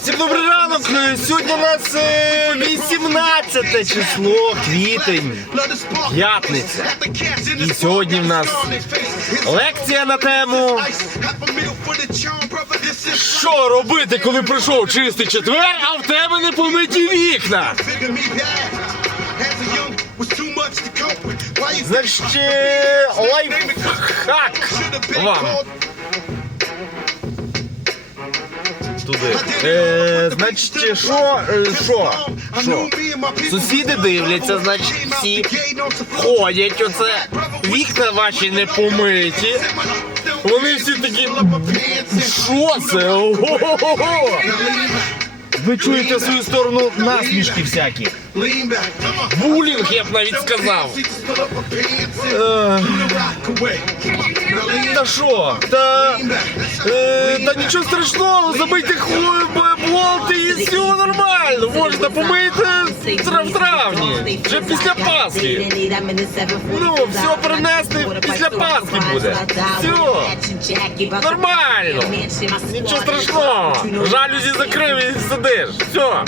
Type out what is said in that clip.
Всім добрий ранок! Сьогодні у нас е, 18 число, квітень, п'ятниця. І сьогодні в нас лекція на тему Що робити, коли прийшов чистий четвер, а в тебе не помиті вікна? Значить, е, лайфхак вам. Туди. Е, значить, що, е, що, що? Сусіди дивляться, значить, всі ходять оце, вікна ваші не помиті. Вони всі такі, що це? Ого-го-го! Ви чуєте свою сторону насмішки всякі. Булінг, я б навіть сказав. Е, Та що? Та, е, та нічого страшного, забийте б- болти і все нормально. Можете помити в травні, вже після Пасхи. Ну, все принести після Пасхи буде. Все. Нормально. Нічого страшного. Жалюзі закрив і сидиш. Все.